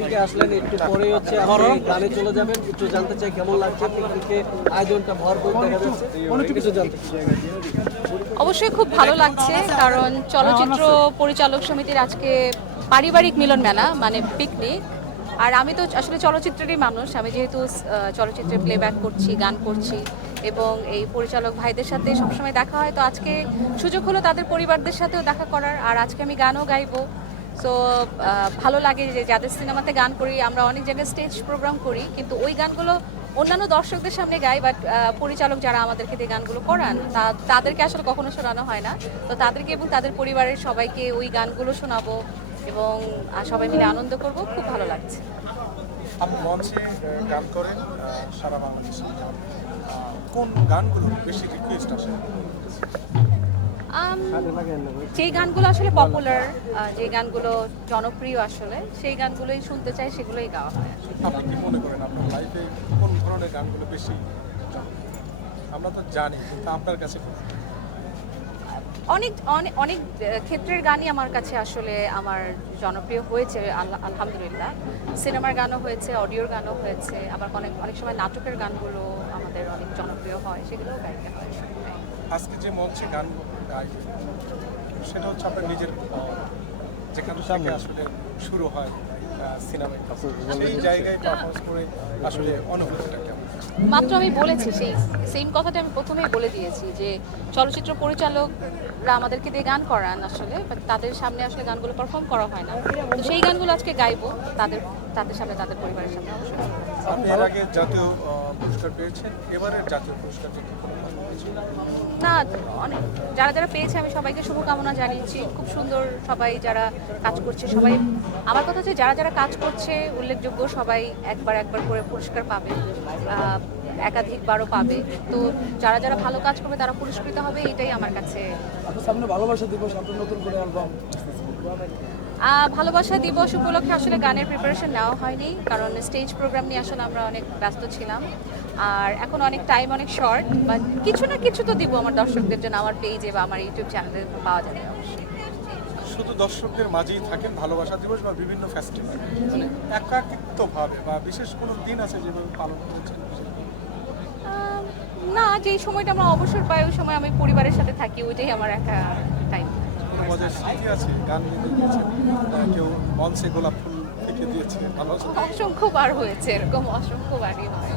দিকে আসলেন, একটু পরে হচ্ছে আপনি গানে চলে যাবেন। একটু জানতে চাই কেমন লাগছে পিকনিকে, আয়োজনটা ভরপুর দেখা যাচ্ছে, কিছু জানতে চাই। অবশ্যই খুব ভালো লাগছে, কারণ চলচ্চিত্র পরিচালক সমিতির আজকে পারিবারিক মিলন মেলা মানে পিকনিক। আর আমি তো আসলে চলচ্চিত্রেরই মানুষ, আমি যেহেতু চলচ্চিত্রে প্লেব্যাক করছি, গান করছি এবং এই পরিচালক ভাইদের সাথে সবসময় দেখা হয়, তো আজকে সুযোগ হলো তাদের পরিবারদের সাথেও দেখা করার। আর আজকে আমি গানও গাইবো। সো ভালো লাগে যে যাদের সিনেমাতে গান করি, আমরা অনেক জায়গায় স্টেজ প্রোগ্রাম করি, কিন্তু ওই গানগুলো অন্যান্য দর্শকদের সামনে গাই, বাট পরিচালক যারা আমাদেরকে দিয়ে গানগুলো করান তাদেরকে আসলে কখনো শোনানো হয় না। তো তাদেরকে এবং তাদের পরিবারের সবাইকে ওই গানগুলো শোনাবো এবং সবাই মিলে আনন্দ করব। খুব ভালো লাগছে। আপনি মঞ্চে গান করেন সারা বাংলাদেশে, কোন গানগুলো বেশি রিকোয়েস্ট আসে? যে গানগুলো আসলে পপুলার, যে গানগুলো জনপ্রিয় আসলে সেই গানগুলোই শুনতে চাই, সেগুলোই গাওয়া হয়। আপনি কি মনে করেন আপনার লাইফে কোন ধরনের গানগুলো বেশি আমরা তো জানি, কিন্তু আপনার কাছে অনেক অনেক অনেক ক্ষেত্রের গানই আমার কাছে আসলে আমার জনপ্রিয় হয়েছে, আলহামদুলিল্লাহ। সিনেমার গানও হয়েছে, অডিওর গানও হয়েছে, আবার অনেক অনেক সময় নাটকের গানগুলো আমাদের অনেক জনপ্রিয় হয়, সেগুলোও গাইতে হয়। আজকে যে মঞ্চে গান গাই সেটা হচ্ছে আপনার নিজের যেখান থেকে আসলে শুরু হয় সিনেমায়, সেই জায়গায় পারফরমেন্স করে আসলে অনুভূতিটা কেমন? মাত্র আমি বলেছি, সেই সেম কথাটা আমি প্রথমেই বলে দিয়েছি যে চলচ্চিত্র পরিচালকরা আমাদেরকে দিয়ে গান করান আসলে, বাট তাদের সামনে আসলে গানগুলো পারফর্ম করা হয় না। তো সেই গানগুলো আজকে গাইবো তাদের তাদের সামনে, তাদের পরিবারের সামনে। অবশ্যই আপনি এর আগে জাতীয় পুরস্কার পেয়েছেন, এবারের জাতীয় পুরস্কার থেকে না, অনেক যারা যারা পেয়েছে আমি সবাইকে শুভকামনা জানিয়েছি। খুব সুন্দর সবাই যারা কাজ করছে, সবাই আমার কথা হচ্ছে যারা যারা কাজ করছে উল্লেখযোগ্য, সবাই একবার একবার করে পুরস্কার পাবে, একাধিকবারও পাবে। তো যারা যারা ভালো কাজ করবে তারা পুরস্কৃত হবে, এটাই আমার কাছে। সামনে ভালোবাসা দিবস, আপনার নতুন করে অ্যালবাম। ভালোবাসা দিবস উপলক্ষে আসলে গানের প্রিপারেশন নেওয়া হয়নি, কারণ স্টেজ প্রোগ্রাম নিয়ে আসলে আমরা অনেক ব্যস্ত ছিলাম। আর এখন অনেক টাইম অনেক শর্ট, বাট কিছু না কিছু তো দিব আমার দর্শকদের জন্য, আমার পেজে বা আমার ইউটিউব চ্যানেলে পাওয়া যাবে অবশ্যই। শুধু দর্শকদের মাঝেই থাকেন ভালোবাসা দিবস বা বিভিন্ন ফেস্টিভ্যাল, মানে একাকিত্বভাবে বা বিশেষ কোনো দিন আছে যেভাবে পালন করেছেন? না, যেই সময়টা আমরা অবসর পাই ওই সময় আমি পরিবারের সাথে থাকি, ওইটাই আমার একটা টাইম। কোনো মজার স্মৃতি আছে? গান গেতে গিয়েছেন, কেউ মঞ্চে গোলাপ ফুল ফেঁকে দিয়েছে, ভালোবাসা অসংখ্যবার হয়েছে, এরকম অসংখ্যবারই হয়।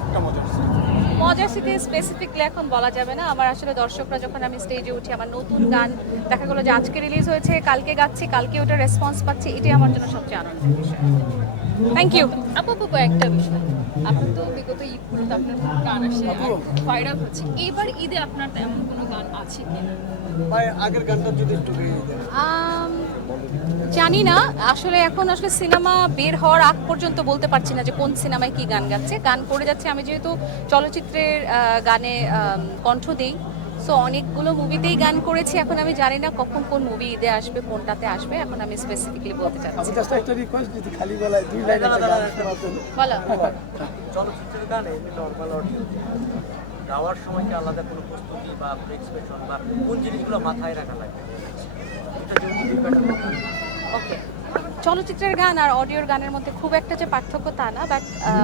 একটা মজার স্মৃতি? মজার স্মৃতি স্পেসিফিকলি এখন বলা যাবে না। আমার আসলে দর্শকরা যখন আমি স্টেজে উঠি, আমার নতুন গান দেখা গেলো যে আজকে রিলিজ হয়েছে, কালকে গাচ্ছি, কালকে ওটা রেসপন্স পাচ্ছি, এটাই আমার জন্য সবচেয়ে আনন্দের বিষয়। Thank you. আপু একটা বিষয়, আপনার তো বিগত ঈদগুলোতে আপনার গান আসে ভাইরাল হচ্ছে, এবার ঈদে আপনার তেমন কোনো গান আছে কিনা? আগের গানটা যদি একটু গেয়ে দেন। জানি না, আসলে এখন আসলে সিনেমা বের হওয়ার আগ পর্যন্ত বলতে পারছি না যে কোন সিনেমায় কি গান গাচ্ছে। গান করে যাচ্ছে, আমি যেহেতু চলচ্চিত্রের গানে কণ্ঠ দিই, সো অনেকগুলো মুভিতেই গান করেছি। এখন আমি জানি না কখন কোন মুভি ঈদে আসবে, কোনটাতে আসবে, এখন আমি স্পেসিফিকলি বলতে চাচ্ছি। আমি জাস্ট একটা রিকোয়েস্ট, যদি খালি গলায় দুই লাইন একটা গান শোনাতেন। বলো। চলচ্চিত্রের গানে এমনি নর্মাল গাওয়ার সময় কি আলাদা কোনো প্রস্তুতি বা এক্সপ্রেশন বা কোন জিনিসগুলো মাথায় রাখা লাগবে? এটা যেহেতু দুই প্যাটার্ন। ওকে, চলচ্চিত্রের গান আর অডিওর গানের মধ্যে খুব একটা যে পার্থক্য তা না, বাট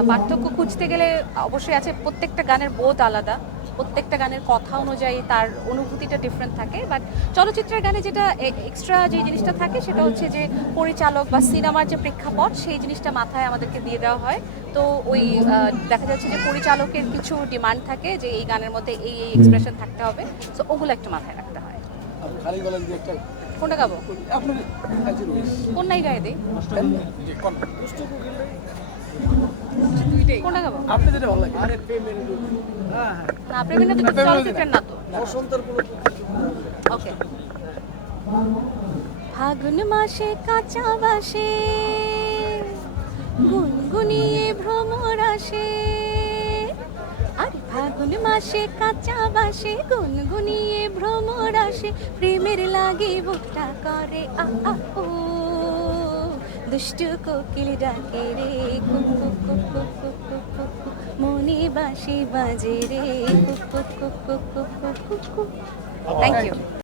পার্থক্য খুঁজতে গেলে অবশ্যই আছে। প্রত্যেকটা গানের বোধ আলাদা, প্রত্যেকটা গানের কথা অনুযায়ী তার অনুভূতিটা ডিফারেন্ট থাকে। বাট চলচ্চিত্রের গানে যেটা এক্সট্রা যে জিনিসটা থাকে সেটা হচ্ছে যে পরিচালক বা সিনেমার যে প্রেক্ষাপট, সেই জিনিসটা মাথায় আমাদেরকে দিয়ে দেওয়া হয়। তো ওই দেখা যাচ্ছে যে পরিচালকের কিছু ডিমান্ড থাকে যে এই গানের মধ্যে এই এই এক্সপ্রেশন থাকতে হবে, তো ওগুলো একটু মাথায় রাখতে হয়। আপনি খালি গলায় দিয়ে একটা কোনটা গাবো? আপনার কোন নাই গায়ে দিই? কোনটা গাবো? আপনি যেটা ভালো লাগে। না, প্রেমিনা তো চলচ্চিত্রের না তো। বসন্তের কোনো ওকে। ফাগুন মাসে কাঁচা বাসে গুনগুনিয়ে ভ্রমর আসে, আর ফাগুন মাসে কাঁচা বাসে গুনগুনিয়ে ভ্রমর আসে, প্রেমের লাগে বুকটা করে আ আ ও, দুষ্টু কোকিল ডাকে রে কুকু কুকু কুকু কুকু, মনে বাঁশি বাজে রে কুকু কুকু কুকু কুকু। Thank you.